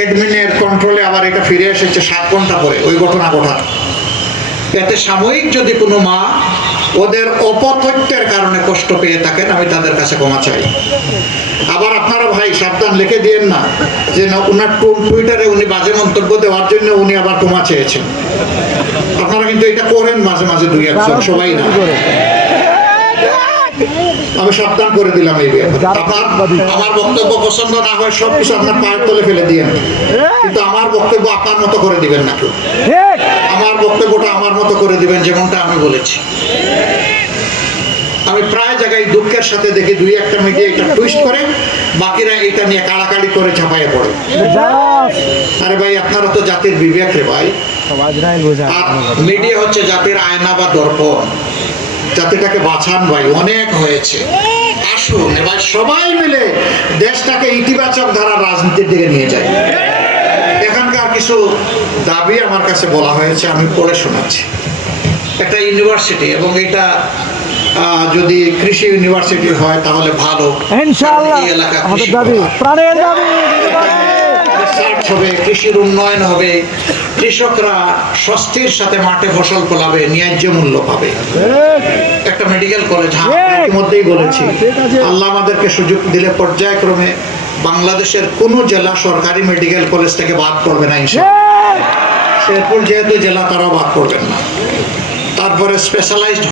অ্যাডমিনের কন্ট্রোলে আবার এটা ফিরে এসেছে সাত ঘণ্টা পরে ওই ঘটনা ঘটার। এতে সাময়িক যদি কোনো মা ওদের অপতথ্যের কারণে কষ্ট পেয়ে থাকেন আমি তাদের কাছে ক্ষমা চাই। আবার আপনারা ভাই সাবধান লিখে দিয়েন না যে না ওনার টুইটারে উনি বাজে মন্তব্য দেওয়ার জন্য উনি আবার ক্ষমা চেয়েছেন। আপনারা কিন্তু এটা করেন মাঝে মাঝে দুই একজন সবাই না। আমি সাবধান করে দিলাম এই আপনার আমার বক্তব্য পছন্দ না হয় সব কিছু আপনার পায়ের তলে ফেলে দিয়েন কিন্তু আমার বক্তব্য আপনার মতো করে দিবেন না কেউ। আমার বক্তব্যটা আমার মতো করে দিবেন যেমনটা আমি বলেছি। আমি প্রায় জায়গায় দুঃখের সাথে দেখি দুই একটা মিডিয়া এটা টুইস্ট করে বাকিরা এটা নিয়ে কাড়াকাড়ি করে ঝাঁপাইয়ে পড়ে। আরে ভাই আপনারা তো জাতির বিবেক রে ভাই। মিডিয়া হচ্ছে জাতির আয়না বা দর্পণ। জাতিটাকে বাঁচান ভাই অনেক হয়েছে। আসুন এবার সবাই মিলে দেশটাকে ইতিবাচক ধারা রাজনীতির দিকে নিয়ে যায় এখানকার কিছু দাবি আমার কাছে বলা হয়েছে আমি পড়ে শোনাচ্ছি। একটা ইউনিভার্সিটি এবং এটা যদি কৃষি ইউনিভার্সিটি হয় তাহলে ভালো। ইনশাআল্লাহ এলাকা আমাদের দাবি। প্রাণের দাবি। রিসার্চ হবে কৃষির উন্নয়ন হবে। কৃষকরা স্বস্তির সাথে মাঠে ফসল ফলাবে ন্যায্য মূল্য পাবে। একটা মেডিকেল কলেজ হ্যাঁ ইতিমধ্যেই বলেছি। আল্লাহ আমাদেরকে সুযোগ দিলে পর্যায়ক্রমে বাংলাদেশের কোন জেলা সরকারি মেডিকেল কলেজ থেকে বাদ পড়বে না শেরপুর যেহেতু জেলা, তারাও বাদ পড়বেন না। তারপরে স্পেশালাইজড